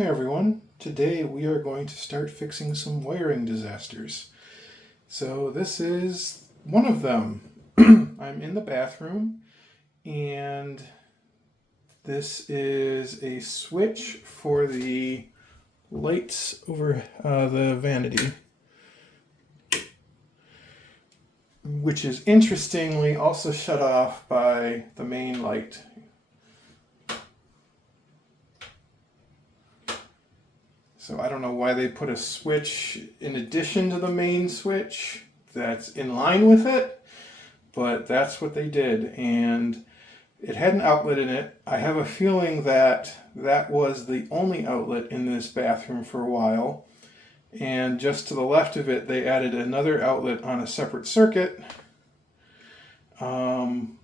Hey everyone, today we are going to start fixing some wiring disasters. So this is one of them. I'm in the bathroom and this is a switch for the lights over the vanity, which is interestingly also shut off by the main light. So I don't know why they put a switch in addition to the main switch that's in line with it, but that's what they did. And it had an outlet in it. I have a feeling that that was the only outlet in this bathroom for a while. And just to the left of it, they added another outlet on a separate circuit. And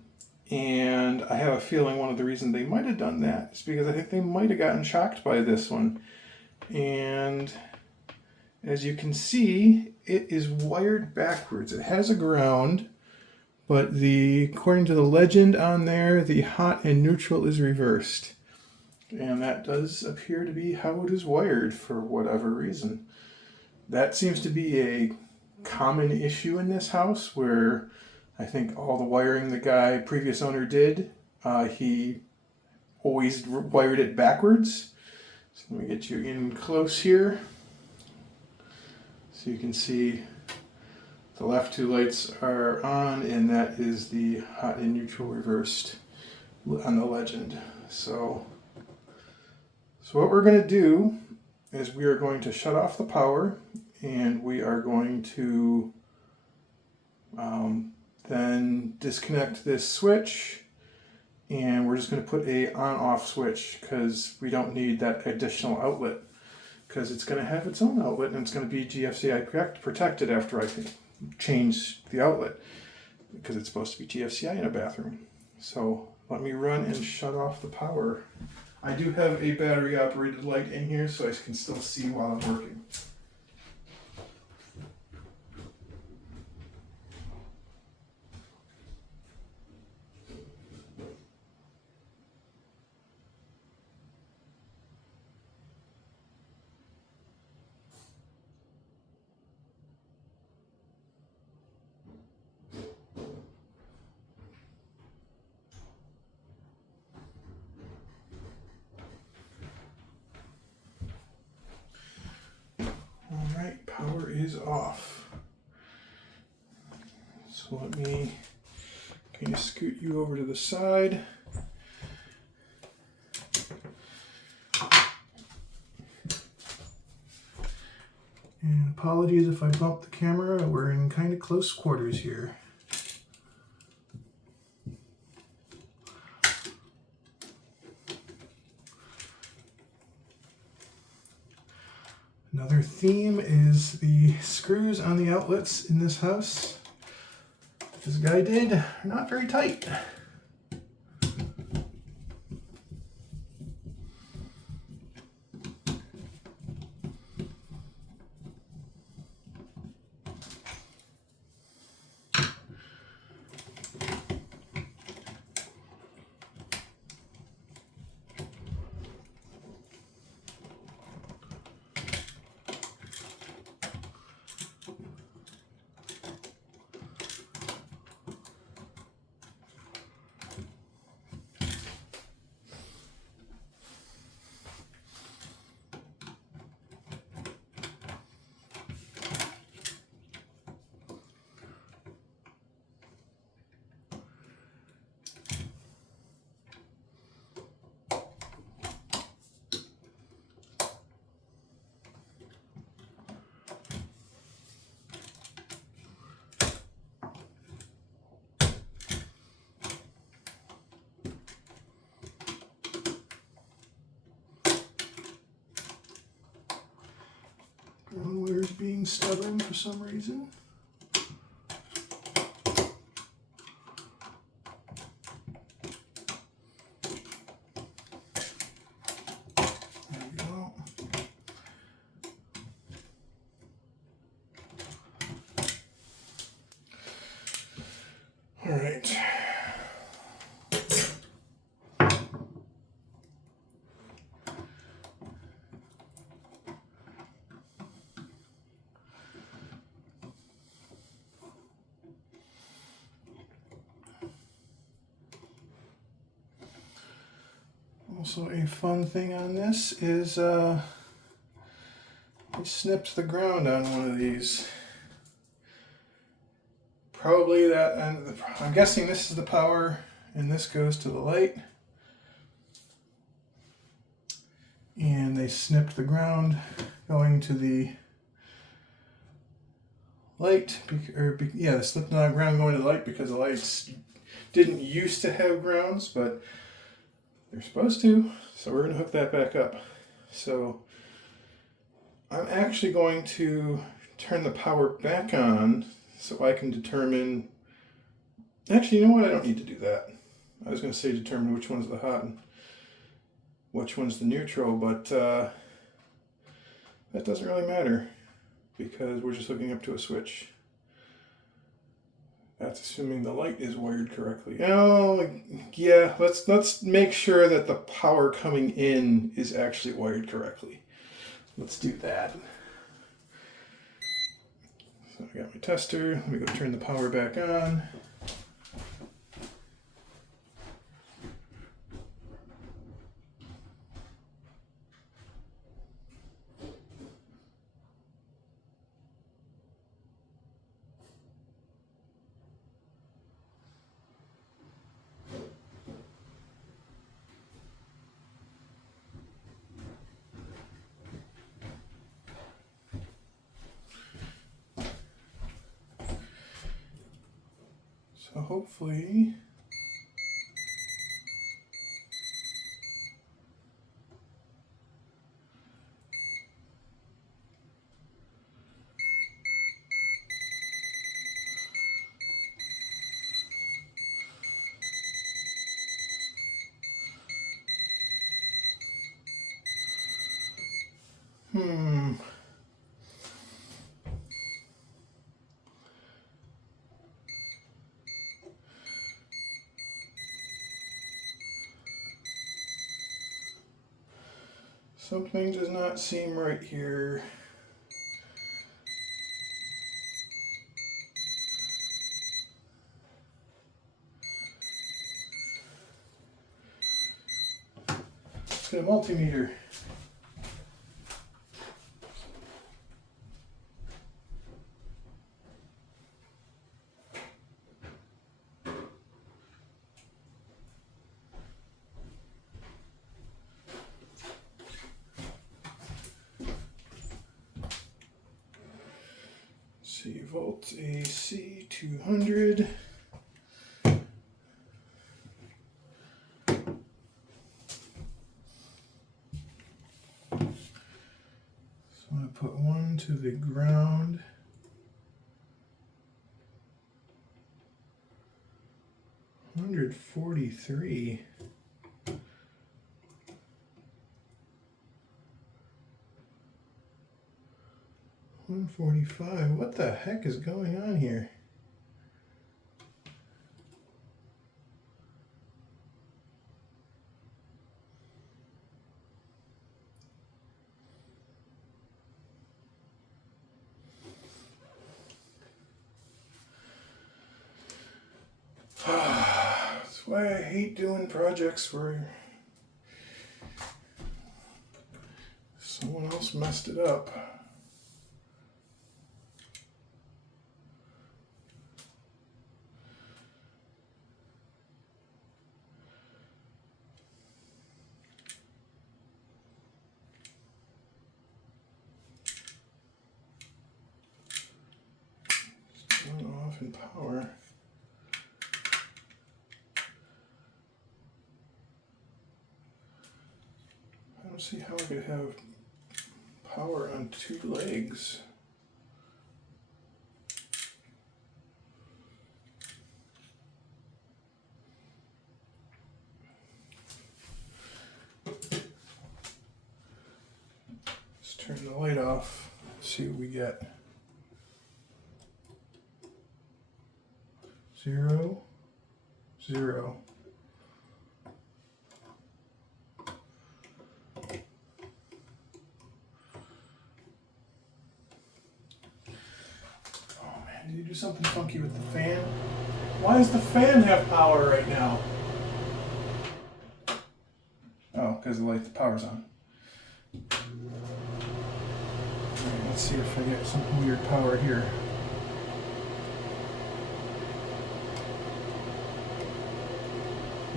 I have a feeling one of the reasons they might have done that is because I think they might have gotten shocked by this one. And as you can see, it is wired backwards. It has a ground, but according to the legend on there, the hot and neutral is reversed. And that does appear to be how it is wired for whatever reason. That seems to be a common issue in this house, where I think all the wiring the previous owner did, he always wired it backwards. So let me get you in close here so you can see the left two lights are on, and that is the hot and neutral reversed on the legend. So what we're going to do is we are going to shut off the power, and we are going to then disconnect this switch, and we're just going to put a on-off switch because we don't need that additional outlet, because it's going to have its own outlet and it's going to be GFCI protected after I change the outlet, because it's supposed to be GFCI in a bathroom. So let me run and shut off the power. I do have a battery operated light in here so I can still see while I'm working. Alright, power is off. So let me kind of scoot you over to the side. And apologies if I bump the camera, we're in kind of close quarters here. Another theme is the screws on the outlets in this house. This guy did are not very tight. One wire is being stubborn for some reason. There we go. All right. Also, a fun thing on this is it snips the ground on one of these. Probably that, and I'm guessing this is the power and this goes to the light. And they snipped the ground going to the light, yeah, they slipped the ground going to the light because the lights didn't used to have grounds, but they're supposed to, so we're going to hook that back up. So I'm actually going to turn the power back on so I can determine, actually, you know what, I don't need to do that. I was going to say determine which one's the hot and which one's the neutral, but that doesn't really matter because we're just hooking up to a switch. That's assuming the light is wired correctly. Oh, yeah, let's make sure that the power coming in is actually wired correctly. Let's do that. So I got my tester. Let me go turn the power back on. So hopefully something does not seem right here. Let's get a multimeter. See, volts AC 200. So I'm going to put one to the ground. $143. $145. What the heck is going on here? That's why I hate doing projects where someone else messed it up. On off in power. I don't see how I could have power on two legs. Let's turn the light off, see what we get. 0, 0. Did you do something funky with the fan? Why does the fan have power right now? Oh, because the power's on. Alright, let's see if I get some weird power here.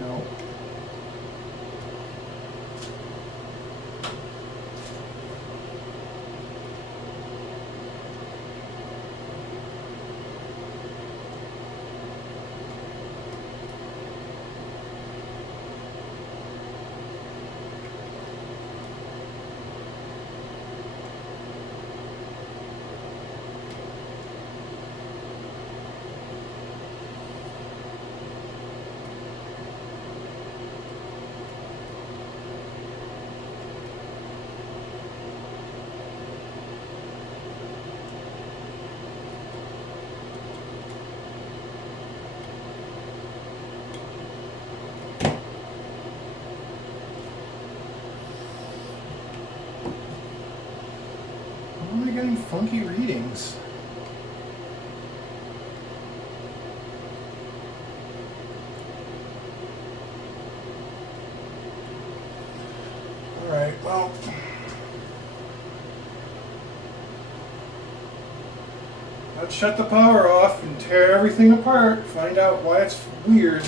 No. Why am I getting funky readings? Alright, well, let's shut the power off and tear everything apart, find out why it's weird.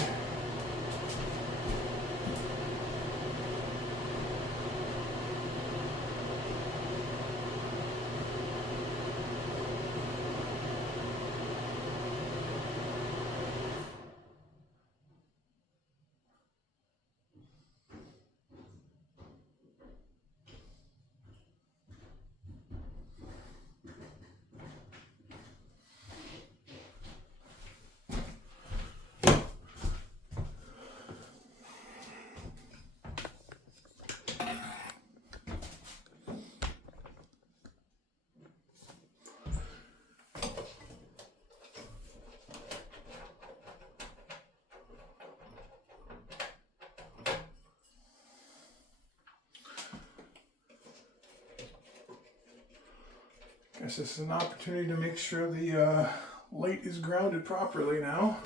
Guess this is an opportunity to make sure the light is grounded properly now.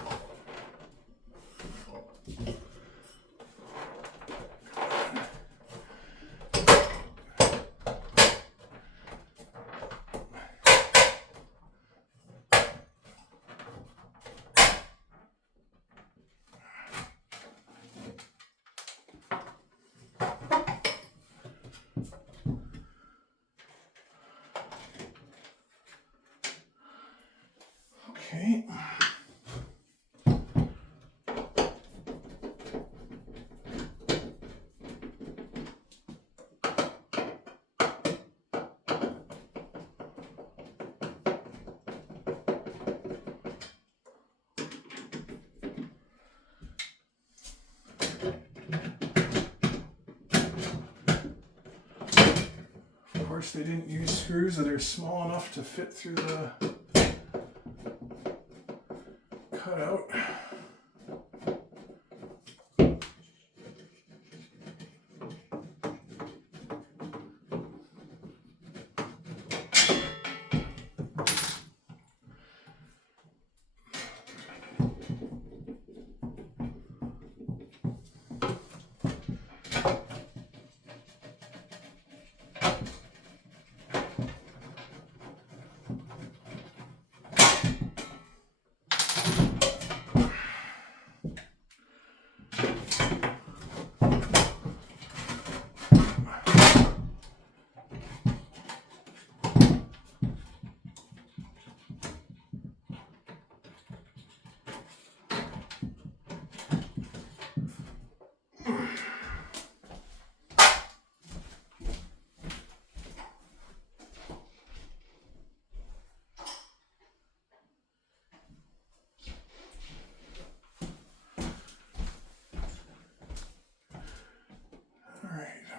Okay. Of course, they didn't use screws that are small enough to fit through the cutout.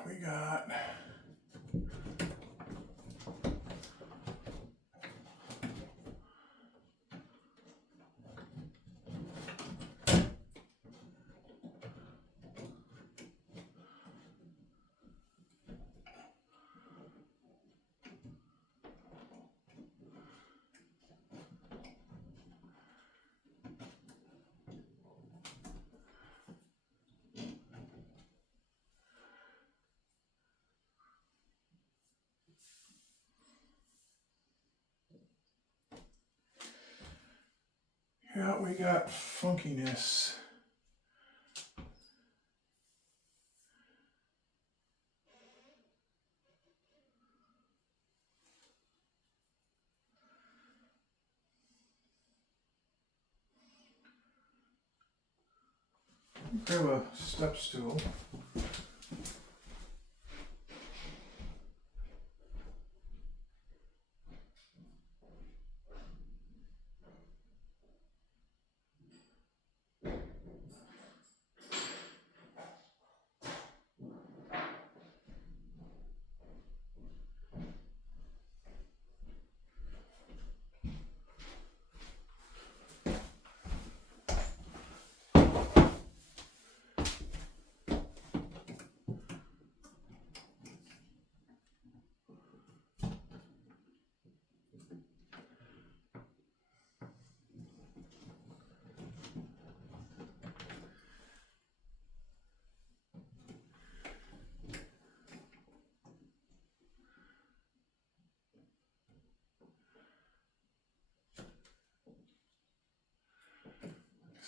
We got Yeah, we got funkiness. Grab a step stool.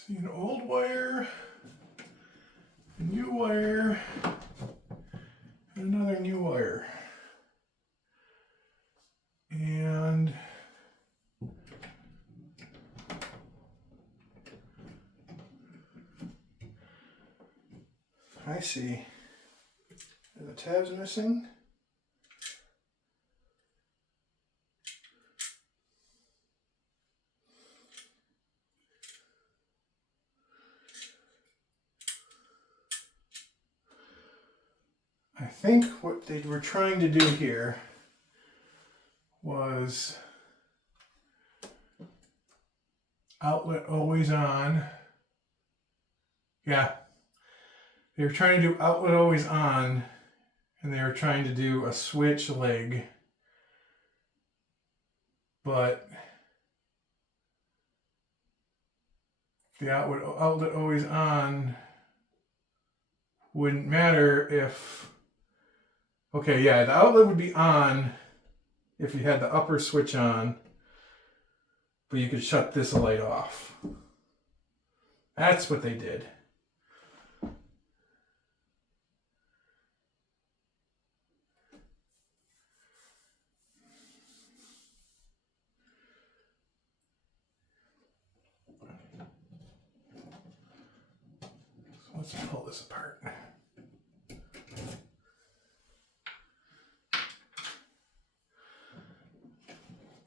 See an old wire, a new wire, and another new wire. And I see. Are the tabs missing? I think what they were trying to do here was outlet always on. Yeah. They were trying to do outlet always on, and they were trying to do a switch leg. But the outlet always on wouldn't matter if, okay, yeah, the outlet would be on if you had the upper switch on, but you could shut this light off. That's what they did. So let's pull this apart.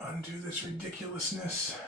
Undo this ridiculousness.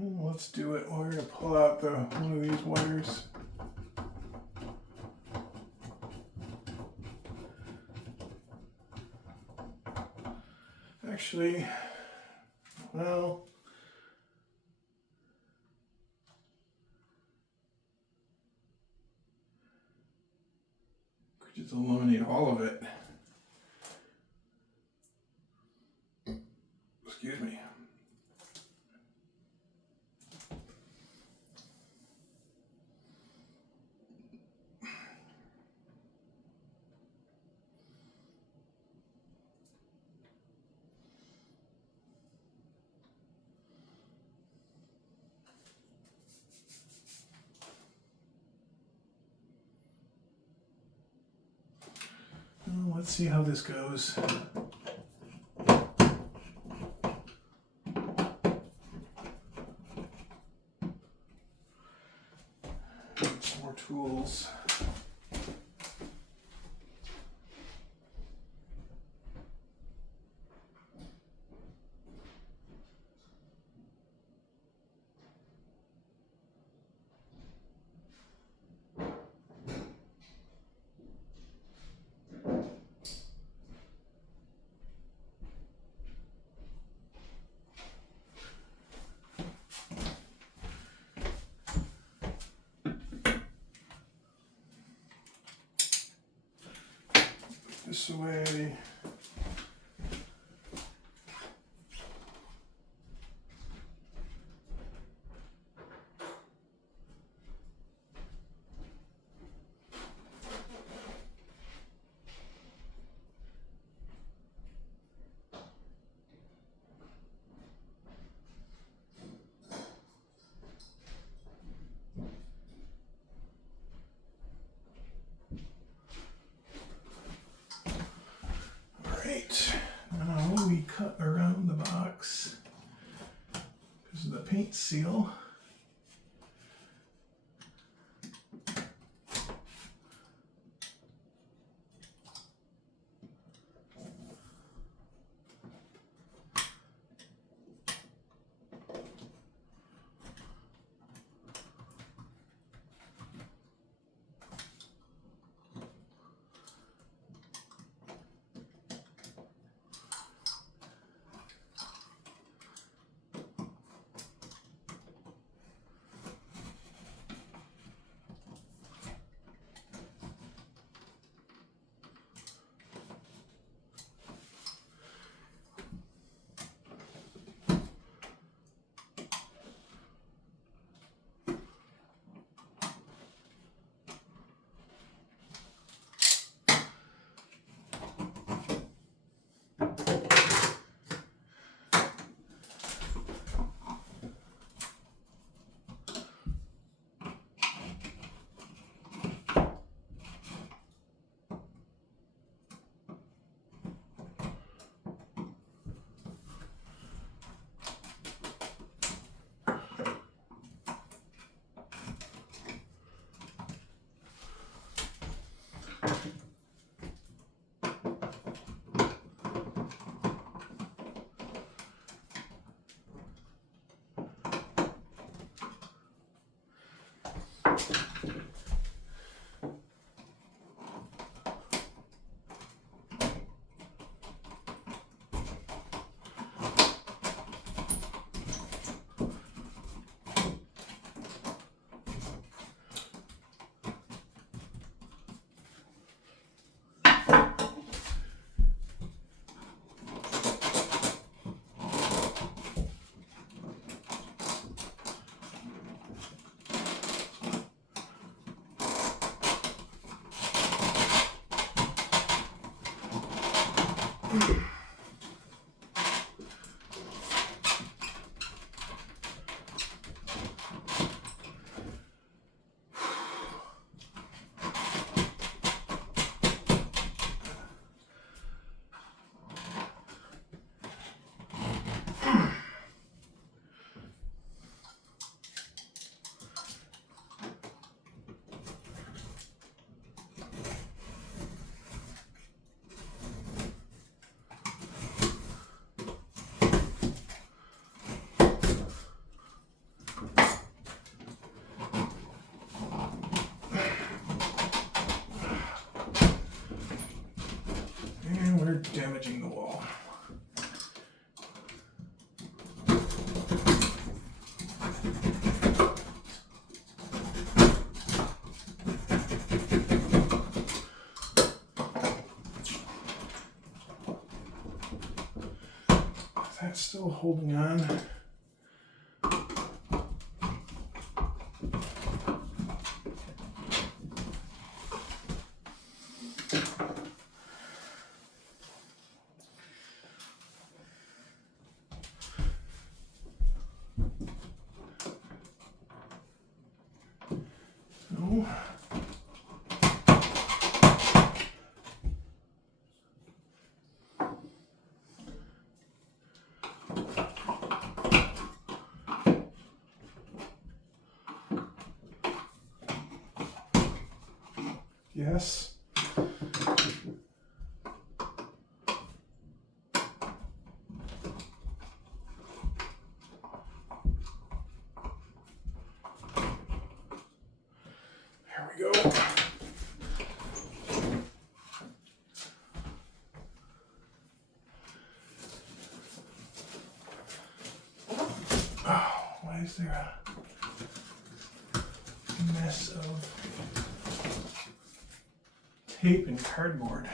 Let's do it. We're going to pull out one of these wires. Actually, well, Just eliminate all of it. Excuse me. Well, let's see how this goes. Some more tools. This way. Now we cut around the box because of the paint seal. That's still holding on. No. Yes. There we go. Oh, why is there a mess of tape and cardboard?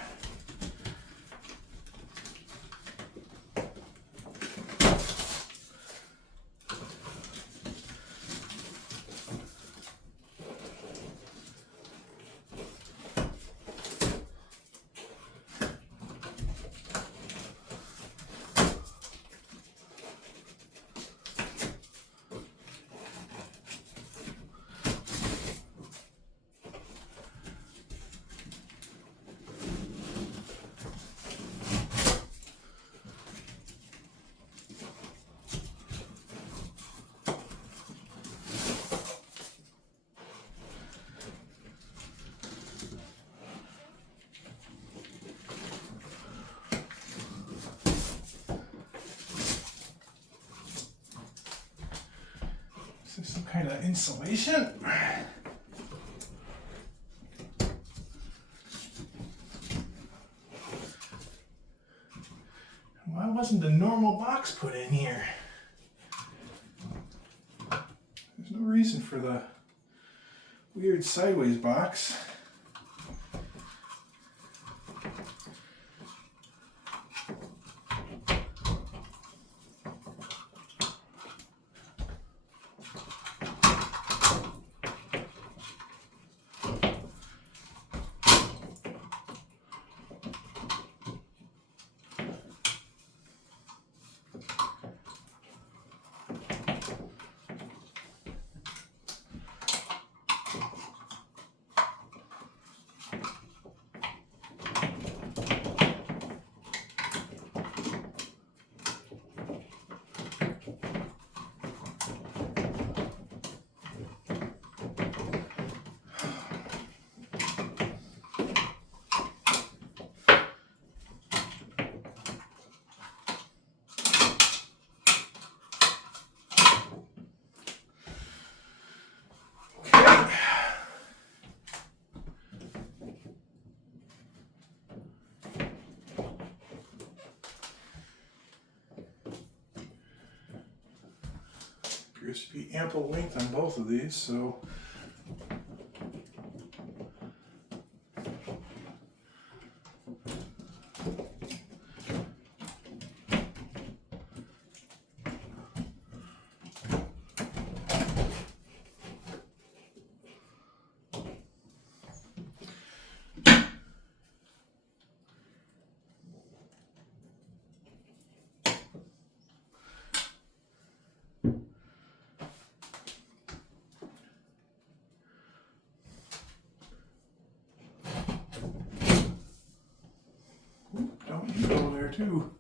Is this some kind of insulation? Why wasn't a normal box put in here? There's no reason for the weird sideways box. Appears to be ample length on both of these, so don't you go there too.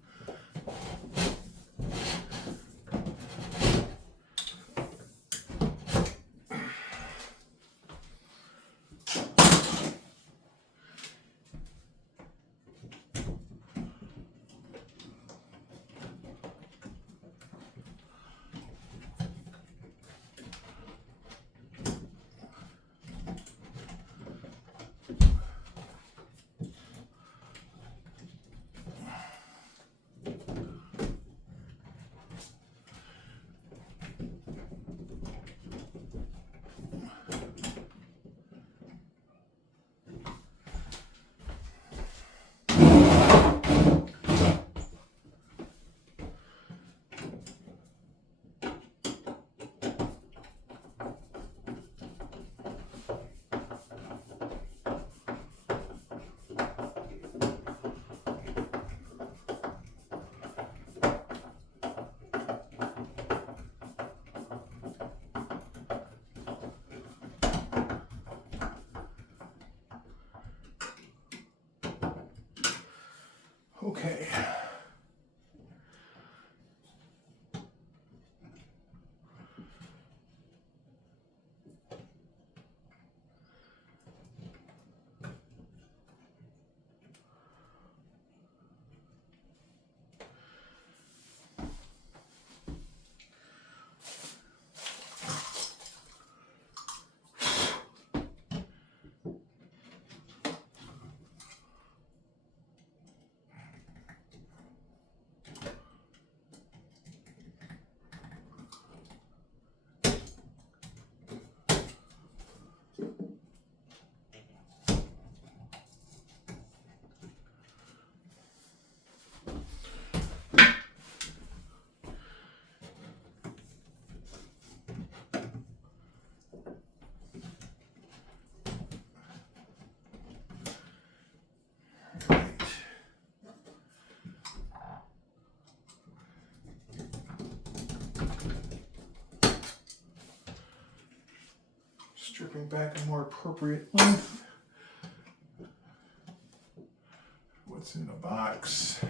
Okay. Stripping back a more appropriate length. What's in the box?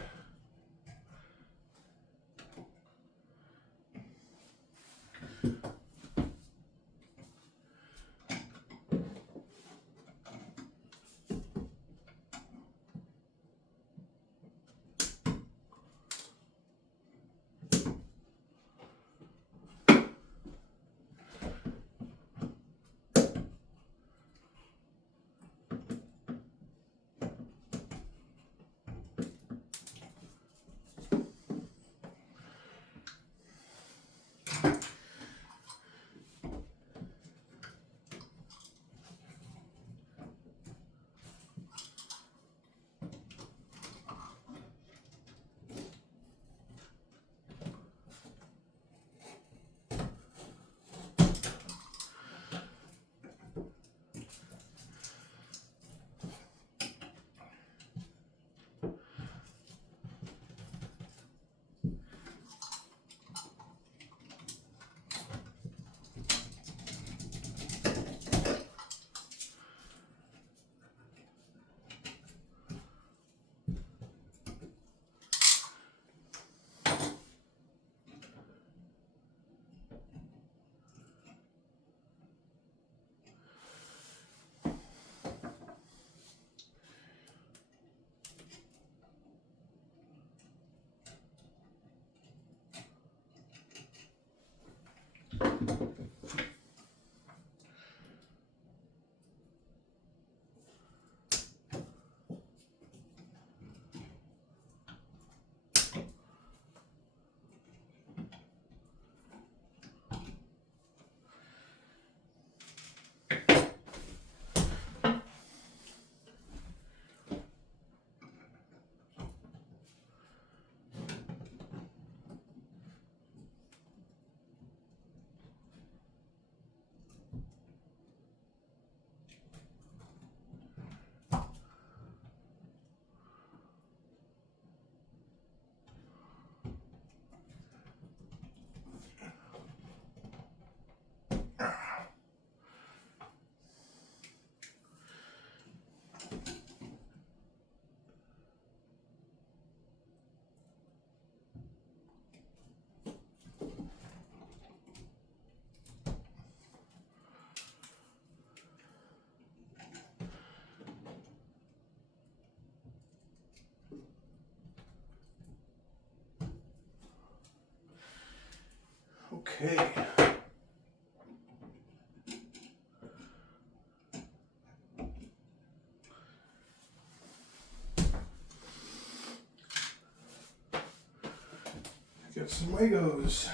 Okay. Get some Legos.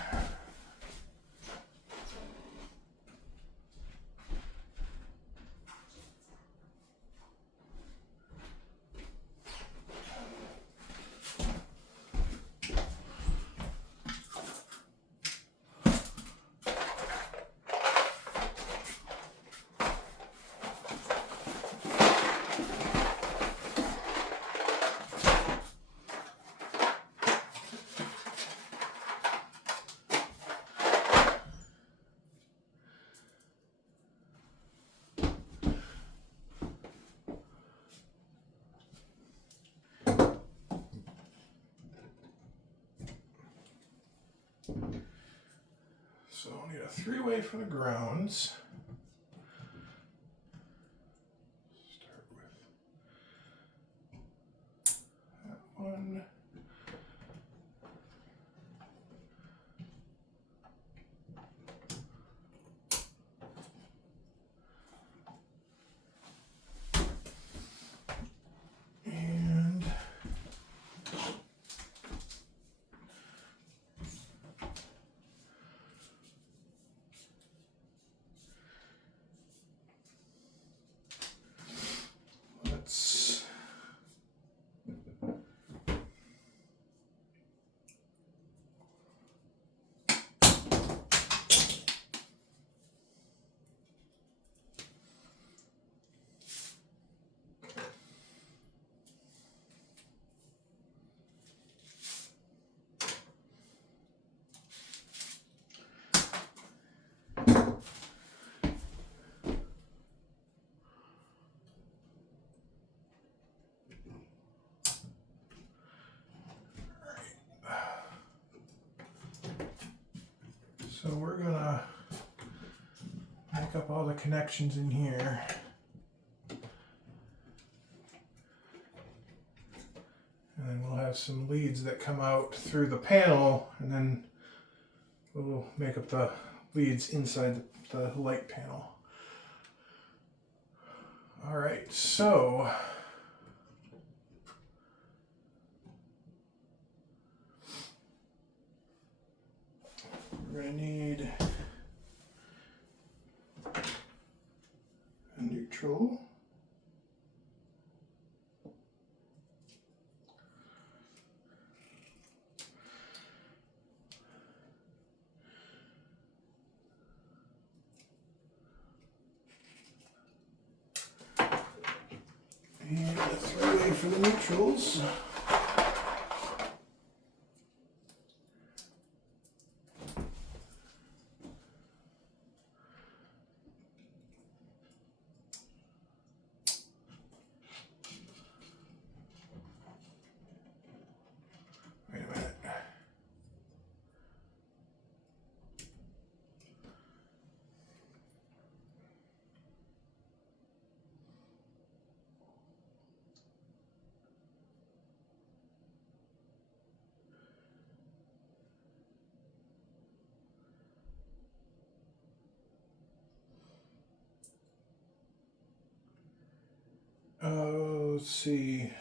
need a 3-way for the grounds. Start with that one. And let's So we're gonna make up all the connections in here. And then we'll have some leads that come out through the panel, and then we'll make up the leads inside the light panel. All right, so we're going to need a neutral. And a 3-way for the neutrals. Wait a minute. Let's see.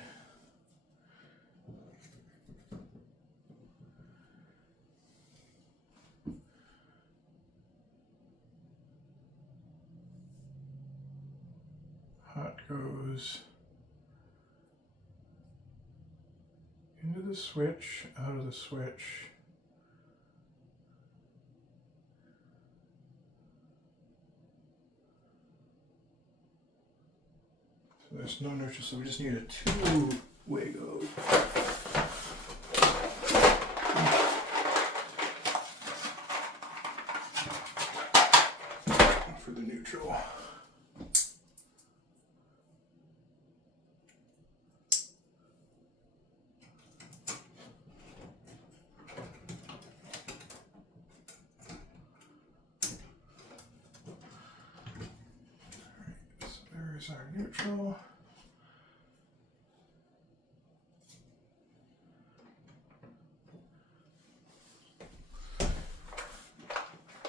Hot goes into the switch, out of the switch. So there's no neutral, so we just need a 2-way go. For the neutral. There's our neutral.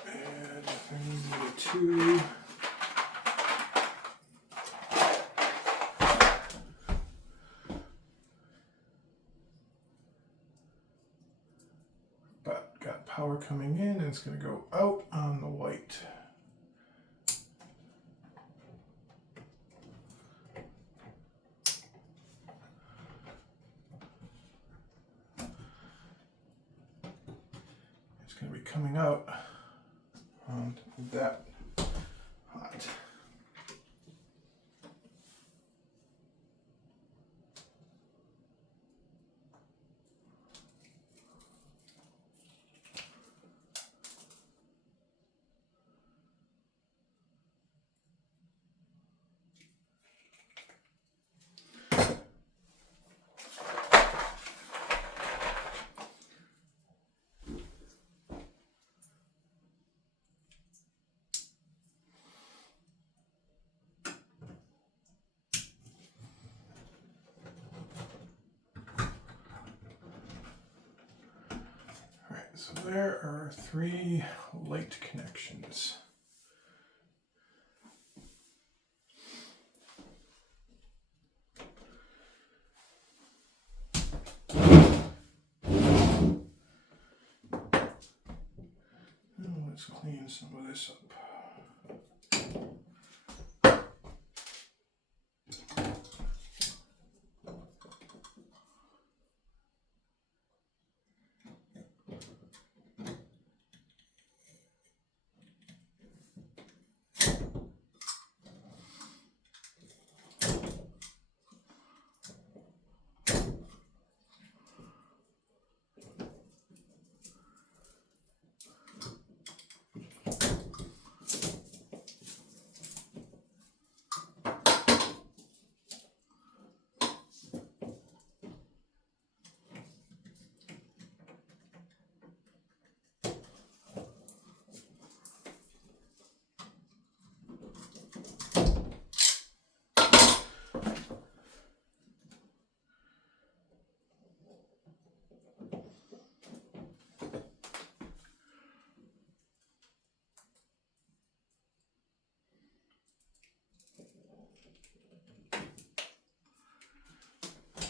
And I need a 2. But got power coming in, and it's going to go out on the white. Going to be coming out on that hot. So there are 3 light connections. Now let's clean some of this up.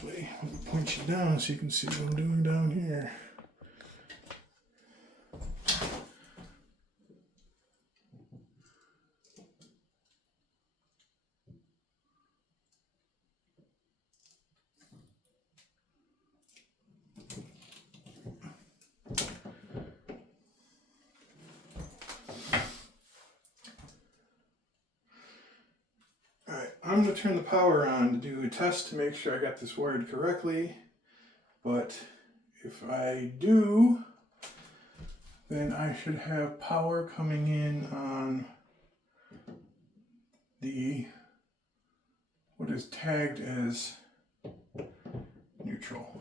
Let me point you down so you can see what I'm doing down here. Alright, I'm going to turn the power on to do a test to make sure I got this wired correctly. But if I do, then I should have power coming in on the what is tagged as neutral.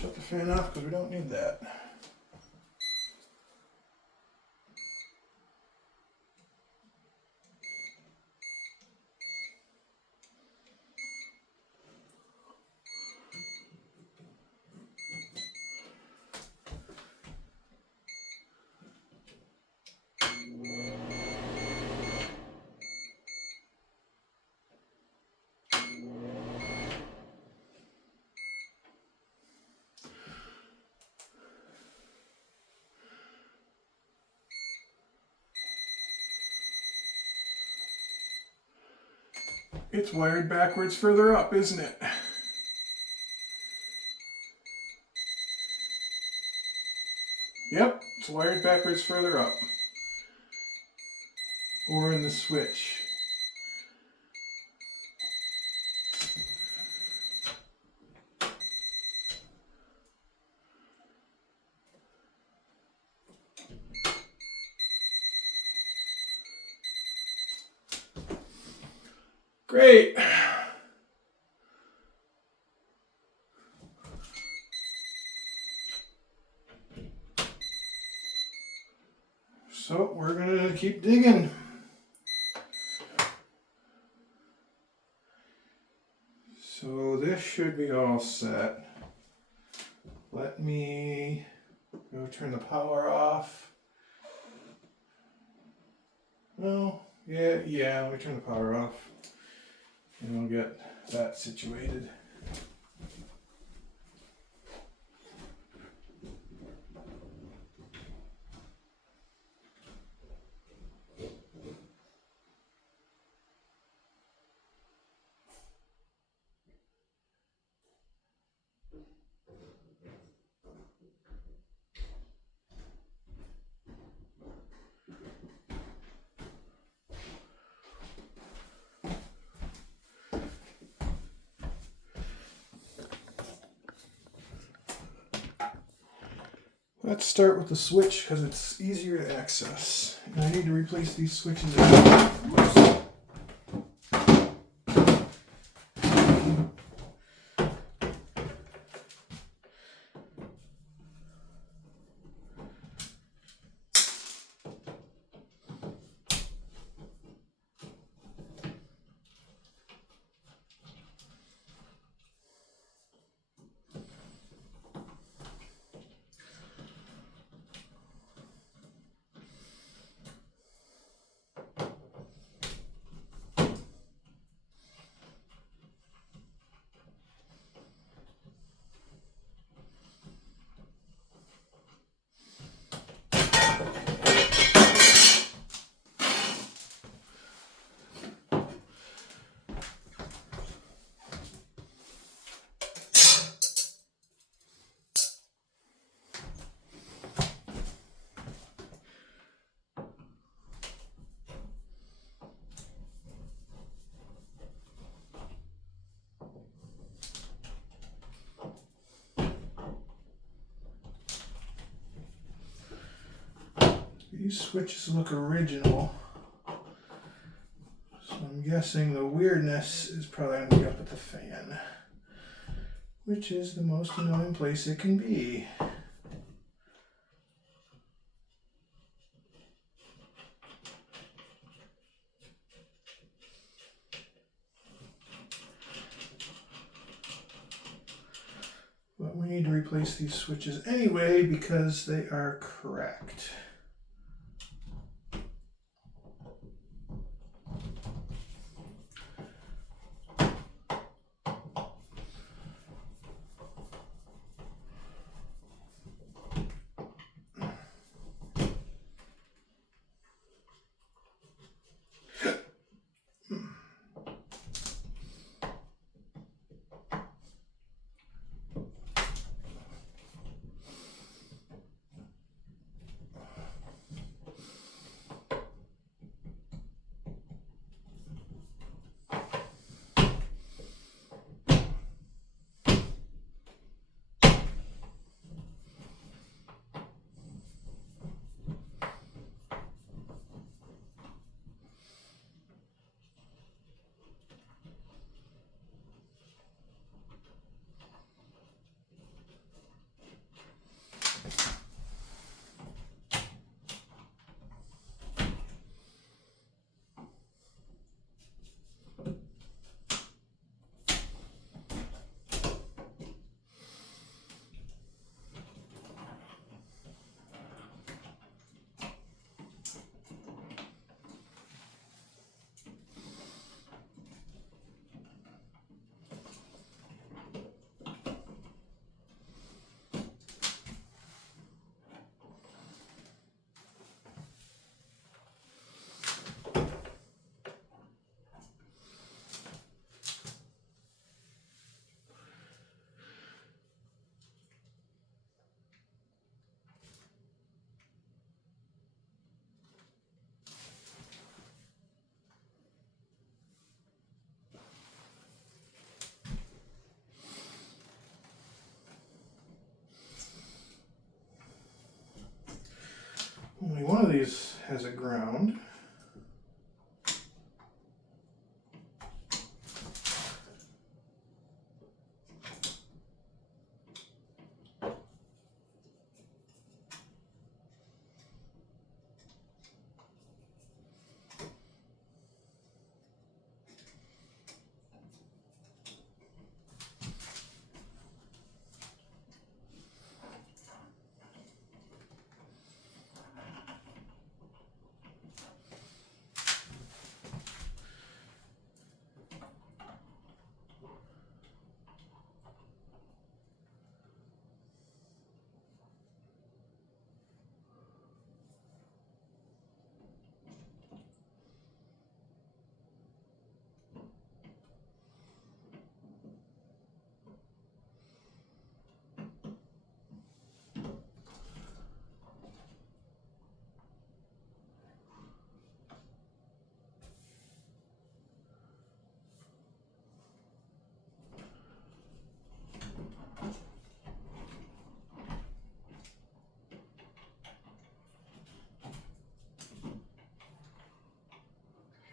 Shut the fan off because we don't need that. It's wired backwards further up, isn't it? Yep, it's wired backwards further up. Or in the switch. Great. So we're going to keep digging. So this should be all set. Let me go turn the power off. Well, yeah, let me turn the power off. And we'll get that situated. Let's start with the switch because it's easier to access. And I need to replace these switches as well. Whoops. These switches look original, so I'm guessing the weirdness is probably going to be up at the fan, which is the most annoying place it can be. But we need to replace these switches anyway because they are cracked. Only one of these has a ground.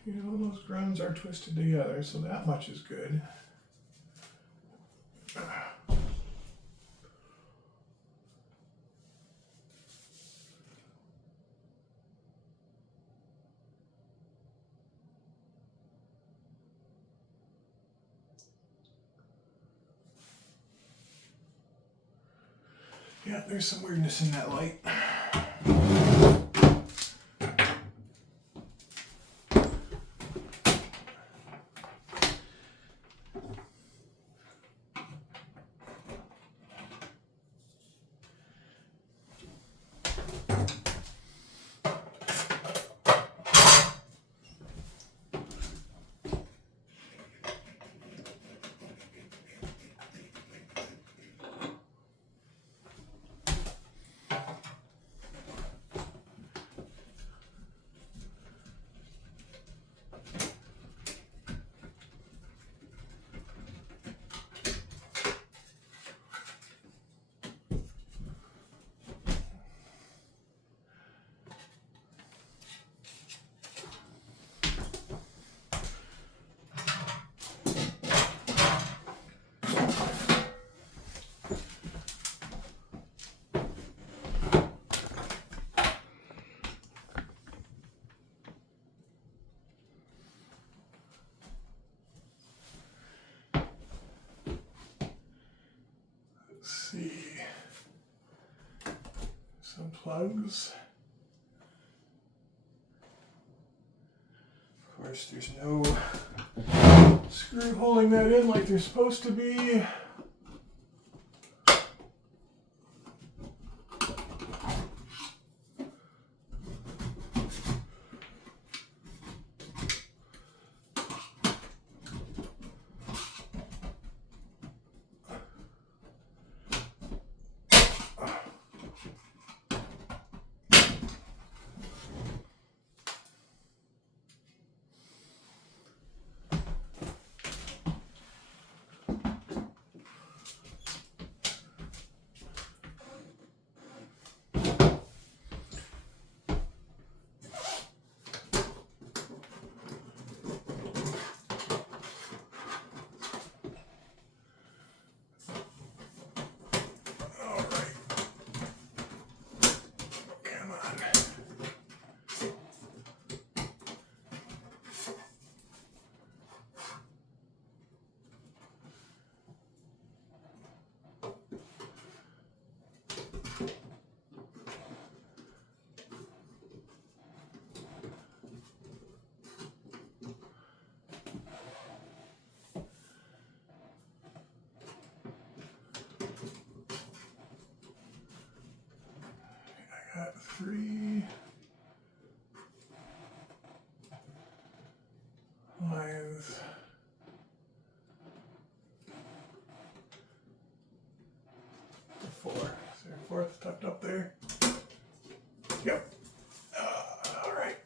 You know, those grounds are twisted together, so that much is good. Yeah, there's some weirdness in that light. See, some plugs. Of course, there's no screw holding that in like there's supposed to be. Got 3 lines. The 4. Is there a 4th tucked up there? Yep. All right.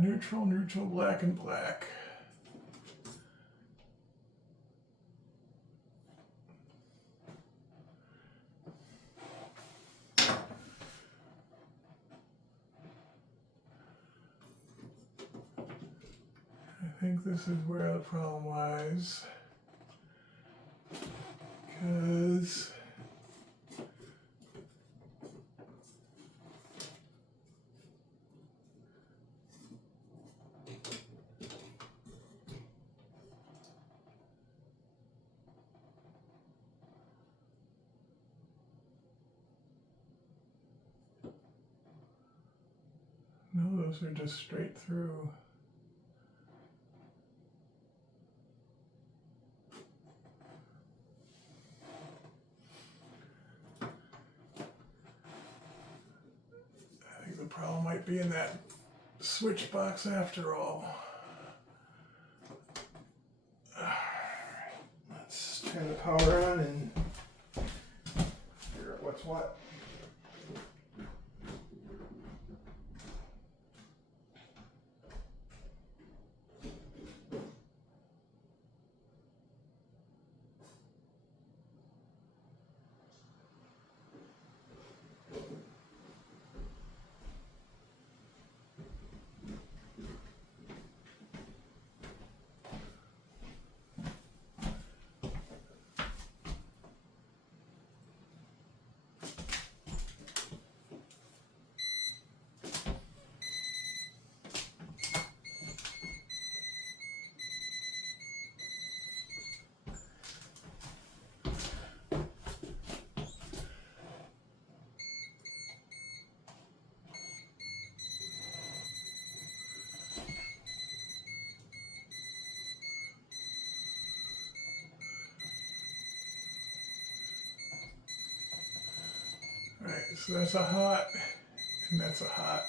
Neutral, neutral, black, and black. I think this is where the problem lies, because no, those are just straight through. I think the problem might be in that switch box after all. All right. turn the power on and figure out what's what. Alright, so that's a hot, and that's a hot.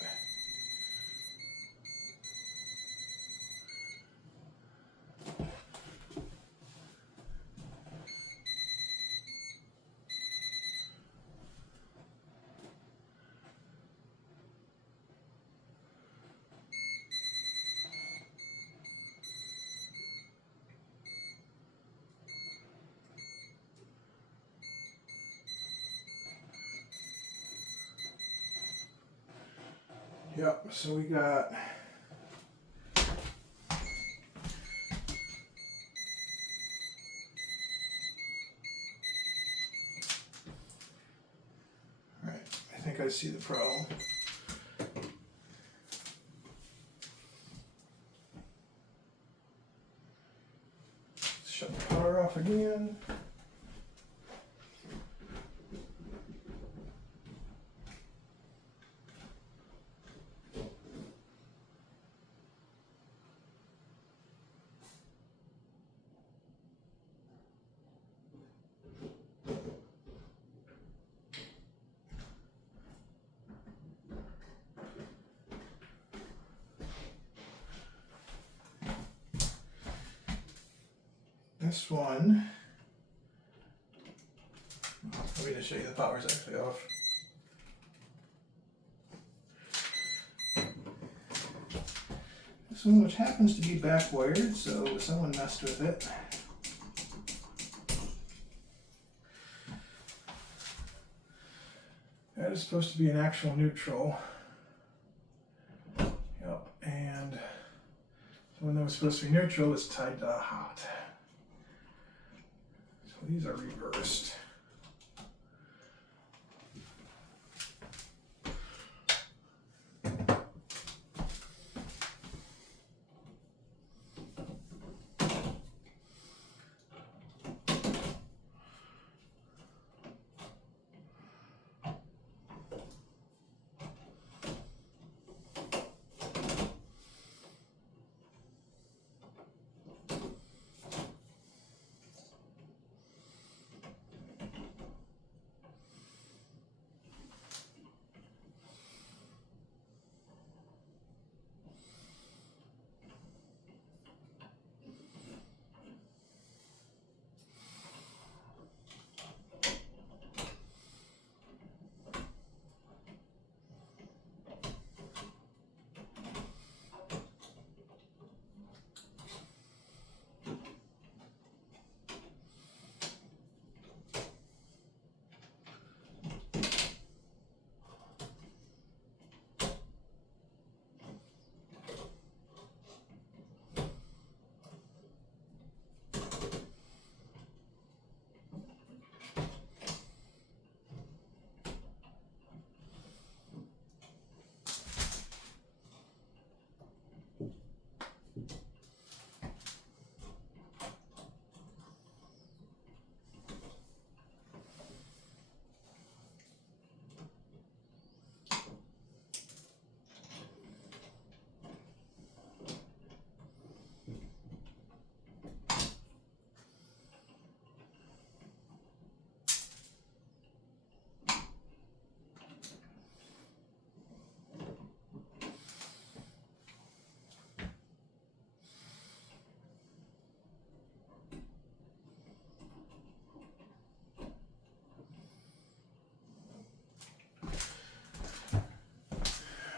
Yep, so we got Alright, I think I see the problem. Let's shut the power off again. This one, let me just show you the power's actually off. This one, which happens to be back wired, so someone messed with it. That is supposed to be an actual neutral. Yep, and the one that was supposed to be neutral is tied to a hot. So these are reversed.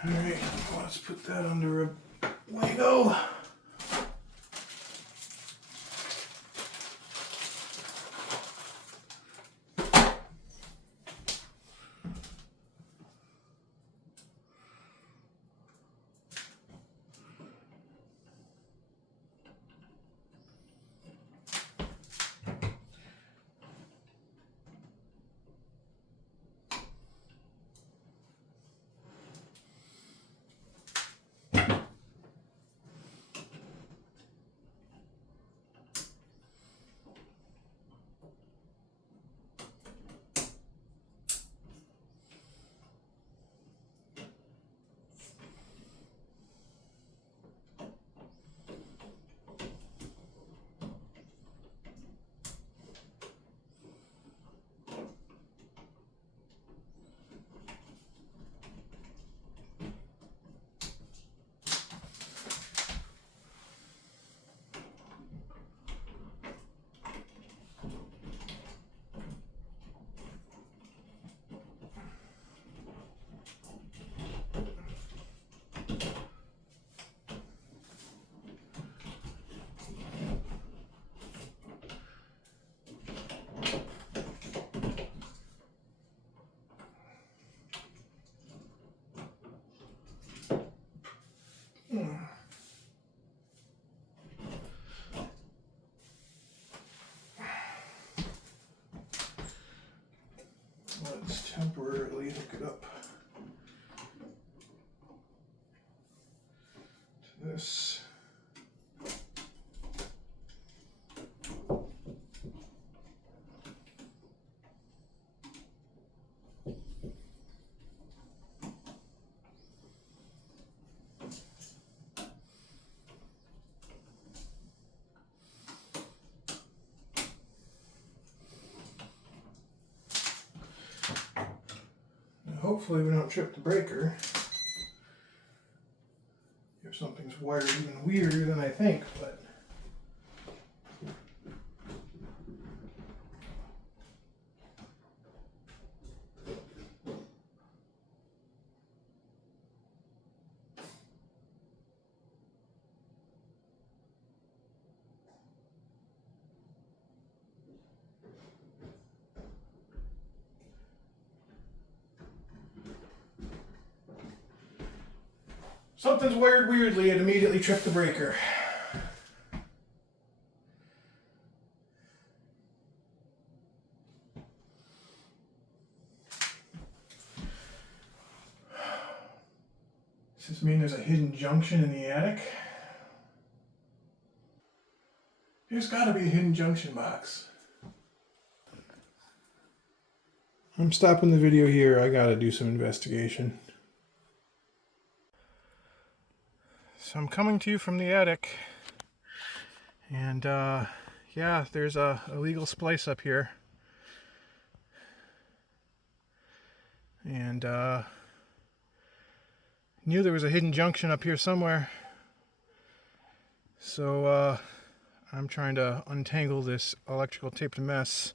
Alright, let's put that under a Lego. Let's temporarily hook it up to this. Hopefully we don't trip the breaker. If something's wired even weirder than I think, but something's wired weirdly, it immediately tripped the breaker. Does this mean there's a hidden junction in the attic? There's gotta be a hidden junction box. I'm stopping the video here, I gotta do some investigation. So I'm coming to you from the attic, and yeah, there's a illegal splice up here, and knew there was a hidden junction up here somewhere, so I'm trying to untangle this electrical taped mess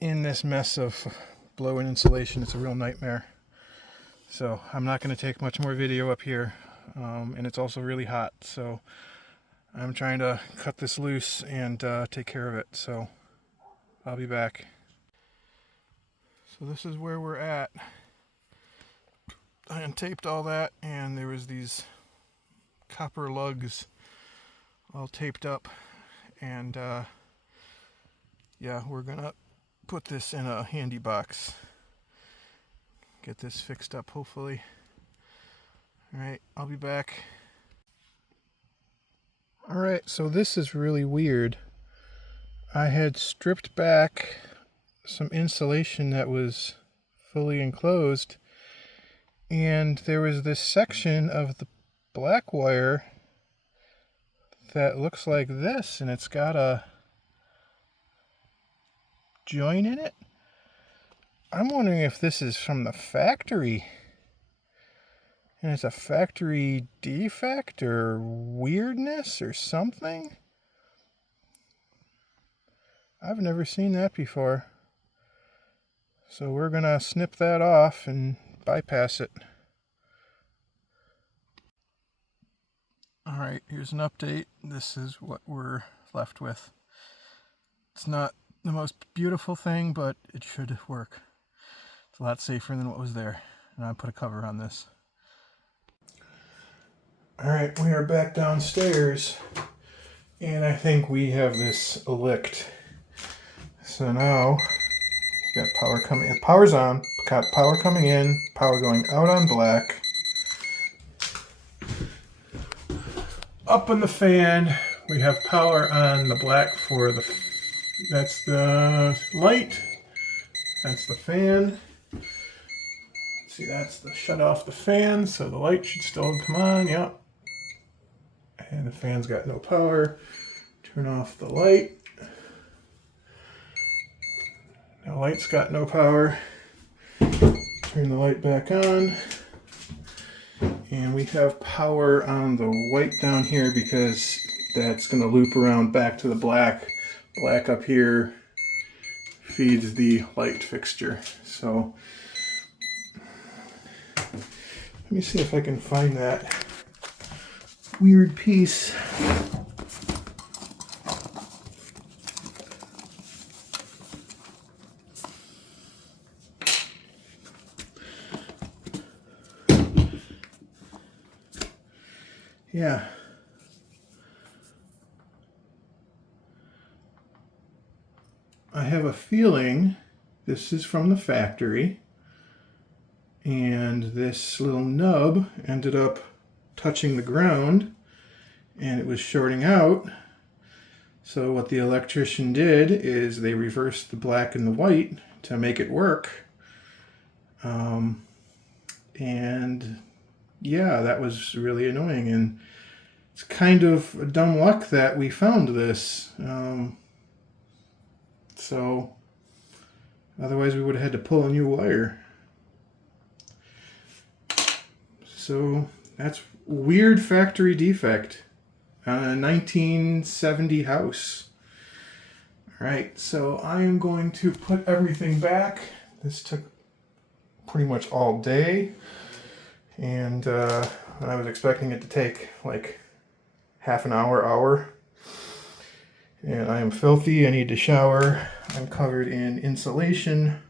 in this mess of blow-in insulation. It's a real nightmare. So I'm not going to take much more video up here. And it's also really hot, so I'm trying to cut this loose and take care of it, so I'll be back. So this is where we're at. I untaped all that, and there was these copper lugs all taped up, and yeah, we're gonna put this in a handy box, get this fixed up hopefully. Alright, I'll be back. Alright, so this is really weird. I had stripped back some insulation that was fully enclosed, and there was this section of the black wire that looks like this, and it's got a joint in it. I'm wondering if this is from the factory. And it's a factory defect or weirdness or something. I've never seen that before. So we're gonna snip that off and bypass it. Alright, here's an update. This is what we're left with. It's not the most beautiful thing, but it should work. It's a lot safer than what was there. And I put a cover on this. Alright, we are back downstairs. And I think we have this licked. So now, we got power coming, power's on, got power coming in, power going out on black. Up on the fan, we have power on the black for the, that's the light, that's the fan. See, that's the shut off the fan, so the light should still come on, yep. And the fan's got no power. Turn off the light. The light's got no power. Turn the light back on. And we have power on the white down here because that's going to loop around back to the black. Black up here feeds the light fixture. So let me see if I can find that weird piece. Yeah. I have a feeling this is from the factory, and this little nub ended up touching the ground and it was shorting out. So what the electrician did is they reversed the black and the white to make it work. And yeah, that was really annoying, and it's kind of dumb luck that we found this. So otherwise we would have had to pull a new wire. So that's weird factory defect on a 1970 house. All right, so I am going to put everything back. This took pretty much all day, and I was expecting it to take like half an hour. And I am filthy, I need to shower. I'm covered in insulation.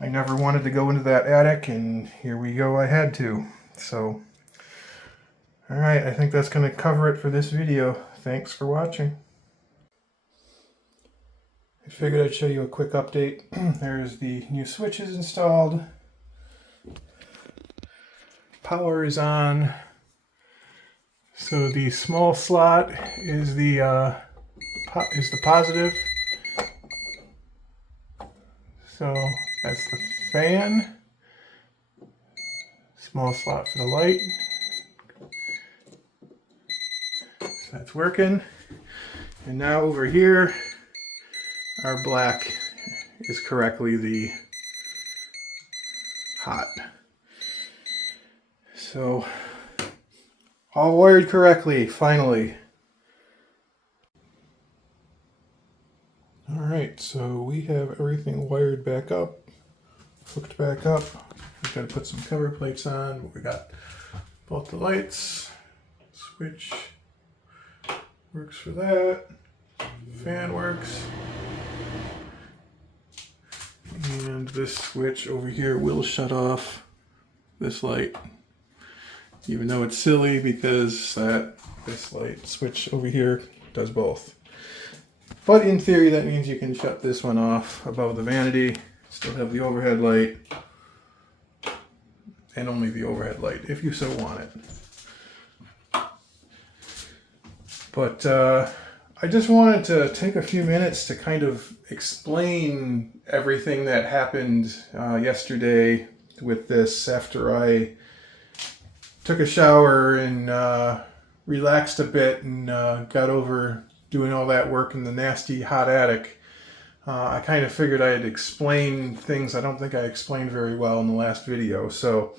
I never wanted to go into that attic, and here we go, I had to. So, all right, I think that's going to cover it for this video. Thanks for watching. I figured I'd show you a quick update. There's the new switches installed. Power is on. So the small slot is the positive. So that's the fan. Small slot for the light. So that's working. And now over here, our black is correctly the hot. So all wired correctly, finally. Alright, so we have everything wired back up, hooked back up. We've got to put some cover plates on, but we got both the lights. Switch works for that. Fan works. And this switch over here will shut off this light. Even though it's silly because this light switch over here does both. But in theory, that means you can shut this one off above the vanity, still have the overhead light, and only the overhead light, if you so want it. But I just wanted to take a few minutes to kind of explain everything that happened yesterday with this after I took a shower and relaxed a bit and got over doing all that work in the nasty hot attic. I kind of figured I'd explain things I don't think I explained very well in the last video. So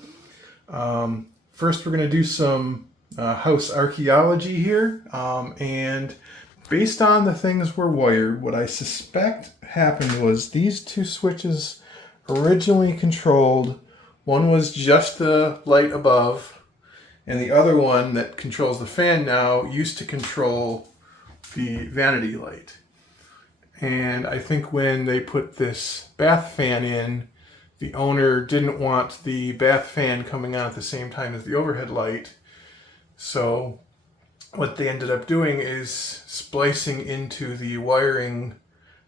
first we're going to do some house archaeology here, and based on the things were wired, what I suspect happened was these two switches originally controlled, one was just the light above And the other one that controls the fan now used to control the vanity light. And I think when they put this bath fan in, the owner didn't want the bath fan coming on at the same time as the overhead light. So what they ended up doing is splicing into the wiring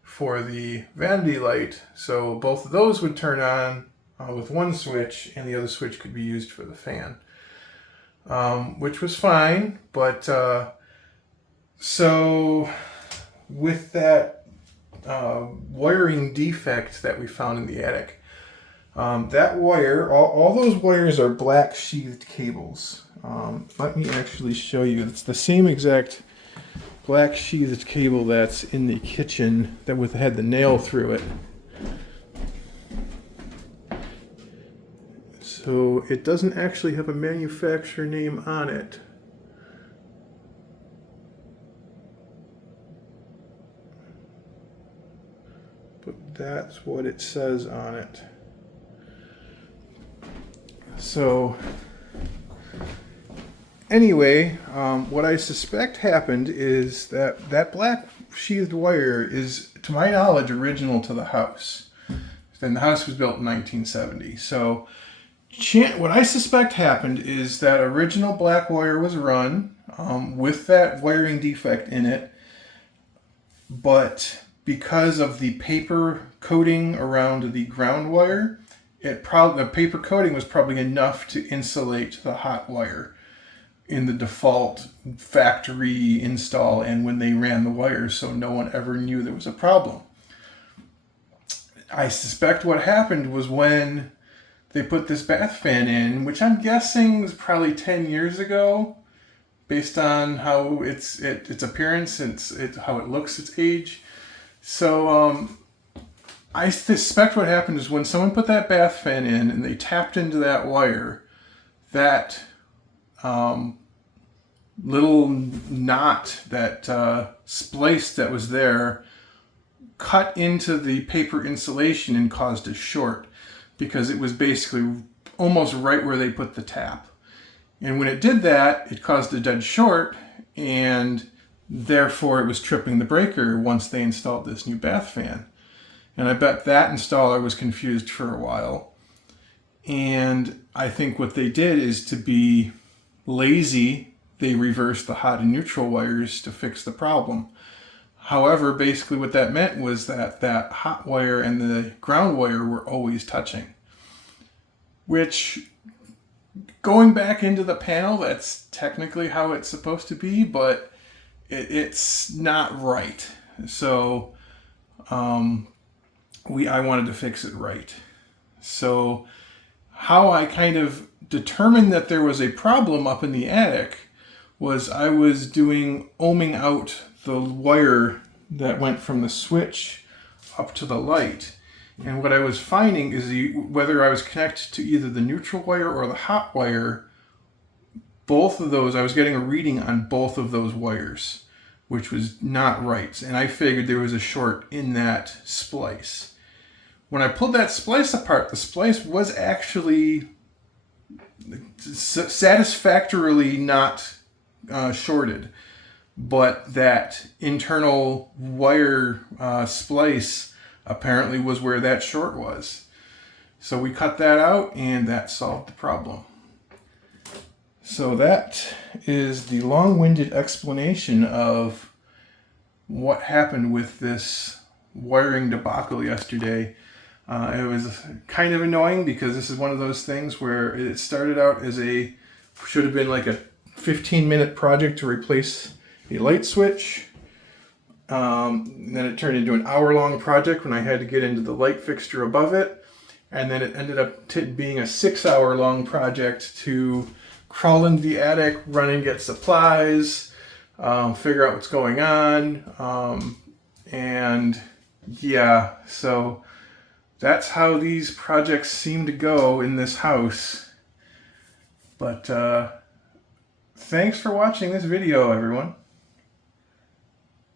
for the vanity light. So both of those would turn on with one switch, and the other switch could be used for the fan. Which was fine, but so with that wiring defect that we found in the attic, that wire, all those wires are black sheathed cables. Let me actually show you. It's the same exact black sheathed cable that's in the kitchen that had the nail through it. So it doesn't actually have a manufacturer name on it. But that's what it says on it. So anyway, what I suspect happened is that black sheathed wire is, to my knowledge, original to the house. And the house was built in 1970. So what I suspect happened is that original black wire was run with that wiring defect in it, but because of the paper coating around the ground wire, the paper coating was probably enough to insulate the hot wire in the default factory install and when they ran the wires, so no one ever knew there was a problem. I suspect what happened was when they put this bath fan in, which I'm guessing was probably 10 years ago, based on how its appearance, how it looks, its age. So I suspect what happened is when someone put that bath fan in and they tapped into that wire, that little knot, that splice that was there, cut into the paper insulation and caused a short, because it was basically almost right where they put the tap. And when it did that, it caused a dead short, and therefore it was tripping the breaker once they installed this new bath fan. And I bet that installer was confused for a while. And I think what they did is, to be lazy, they reversed the hot and neutral wires to fix the problem. However, basically what that meant was that hot wire and the ground wire were always touching. Which, going back into the panel, that's technically how it's supposed to be, but it's not right. So I wanted to fix it right. So how I kind of determined that there was a problem up in the attic was I was ohming out the wire that went from the switch up to the light. And what I was finding is whether I was connected to either the neutral wire or the hot wire, both of those, I was getting a reading on both of those wires, which was not right. And I figured there was a short in that splice. When I pulled that splice apart, the splice was actually satisfactorily not shorted. But that internal wire splice apparently was where that short was. So we cut that out, and that solved the problem. So that is the long-winded explanation of what happened with this wiring debacle yesterday. It was kind of annoying because this is one of those things where it started out as should have been like a 15-minute project to replace a light switch. Then it turned into an hour-long project when I had to get into the light fixture above it. And then it ended up being a 6-hour-long project to crawl into the attic, run and get supplies, figure out what's going on. And yeah, so that's how these projects seem to go in this house. But thanks for watching this video, everyone.